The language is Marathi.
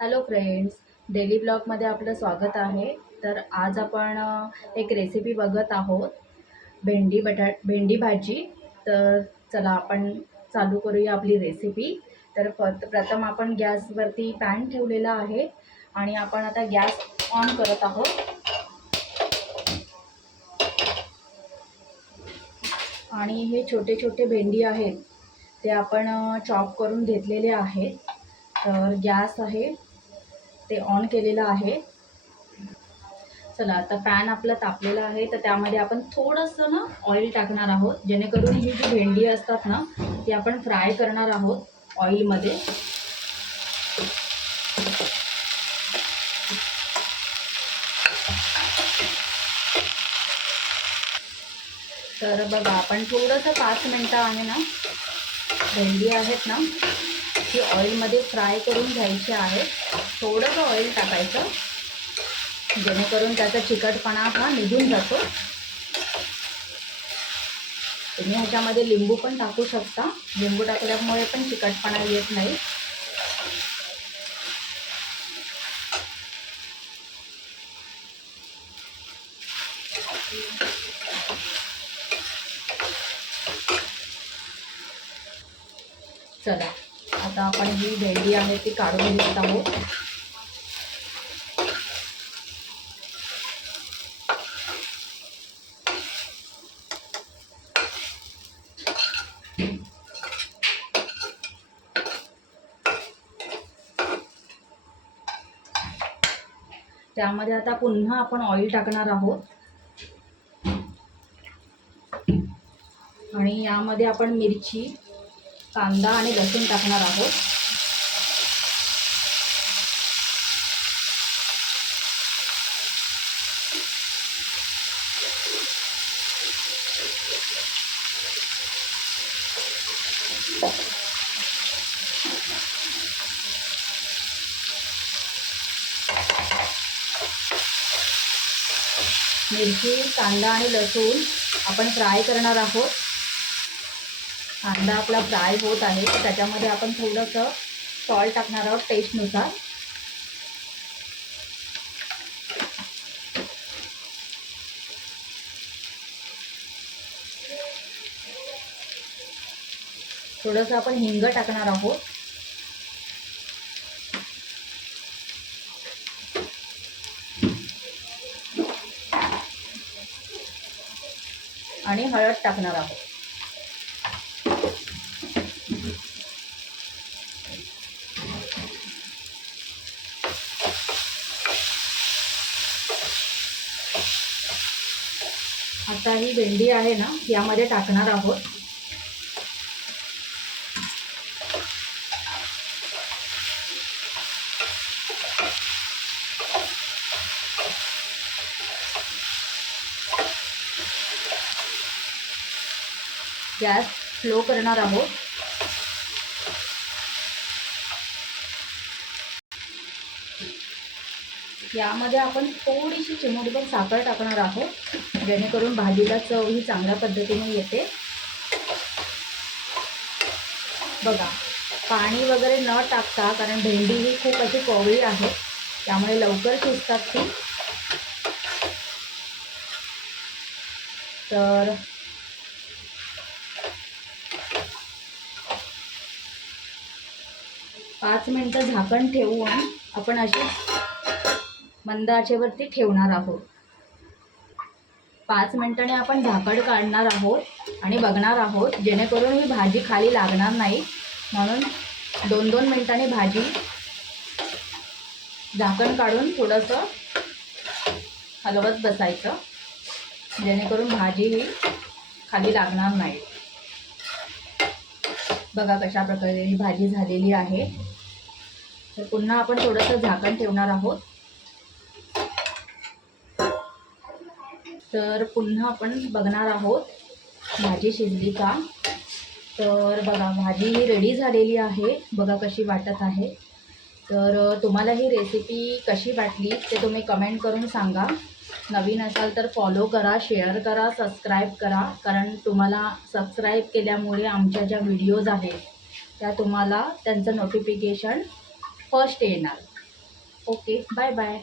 हॅलो फ्रेंड्स, डेली ब्लॉगमध्ये आपलं स्वागत आहे. तर आज आपण एक रेसिपी बघत आहोत, भेंडी भाजी. तर चला आपण चालू करूया आपली रेसिपी. तर प्रथम आपण गॅसवरती पॅन ठेवलेला आहे आणि आपण आता गॅस ऑन करत आहोत आणि हे छोटे छोटे भेंडी आहेत ते आपण चॉप करून घेतलेले आहेत. तर गॅस आहे ते ऑन केलेलं आहे. चला आता पॅन आपला तापलेला आहे, तर त्यामध्ये आपण थोडंसं ना ऑइल टाकणार आहोत, जेणेकरून ही जी भेंडी असतात ना ती आपण फ्राय करणार आहोत ऑइलमध्ये. तर बघा आपण थोडंसं 5 मिनटं आहे ना भेंडी आहेत ना ती ऑइलमध्ये फ्राय करून घ्यायची आहे. थोडंसं ऑइल टाकायचं, जेणेकरून त्याचा चिकटपणा हा निघून जातो. तुम्ही ह्याच्यामध्ये लिंबू पण टाकू शकता, लिंबू टाकल्यामुळे पण चिकटपणा येत नाही. चला आता आपण ही भेंडी आहे ती काढून घेत आहोत. त्यामध्ये आता पुन्हा आपण ऑइल टाकणार आहोत आणि यामध्ये आपण मिरची, कांदा आणि लसूण टाकणार आहोत. मिरची, कांदा आणि लसूण आपण फ्राय करणार आहोत. कांदा आपला फ्राय होत आहे, तर त्याच्यामध्ये आपण थोडंसं सॉल्ट टाकणार आहोत टेस्टनुसार. थोडंसं आपण हिंग टाकणार आहोत आणि हळद टाकणार आहोत. आता ही भेंडी आहे ना यामध्ये टाकणार आहोत. गॅस स्लो करणार आहोत. यामध्ये आपण थोडीशी चिमूटभर साखर टाकणार आहोत, जेणेकरून भाजीला चव ही चांगल्या पद्धतीने येते. बघा, पाणी वगैरे न टाकता, कारण भेंडी ही खूप अशी कोवळी आहे, त्यामुळे लवकर शिजतात ती. तर पाच मिनटं झाकण ठेवून आपण अशी मंद आचेवरती ठेवणार आहोत. 5 मिनिटांनी आपण झाकण काढणार आहोत आणि बघणार आहोत, जेणेकरून ही भाजी खाली लागणार नाही. म्हणून 2-2 मिनिटांनी भाजी झाकण काढून थोडंसं हलवत बसायचं, जेणेकरून भाजी ही खाली लागणार नाही. बघा कशा प्रकारे ही भाजी झालेली आहे. तर पुन्हा आपण थोडंसं झाकण ठेवणार आहोत. तर पुन्हा आपण बघणार आहोत भाजी शिजली का. तर बघा भाजी ही रेडी झालेली आहे. बघा कशी वाटत आहे. तर तुम्हाला ही रेसिपी कशी वाटली ते तुम्ही कमेंट करून सांगा. नवीन असाल तर फॉलो करा, शेअर करा, सबस्क्राईब करा, कारण तुम्हाला सबस्क्राईब केल्यामुळे आमच्या ज्या व्हिडिओज आहेत त्या तुम्हाला त्यांचं नोटिफिकेशन फर्स्ट येणार. Okay, bye bye.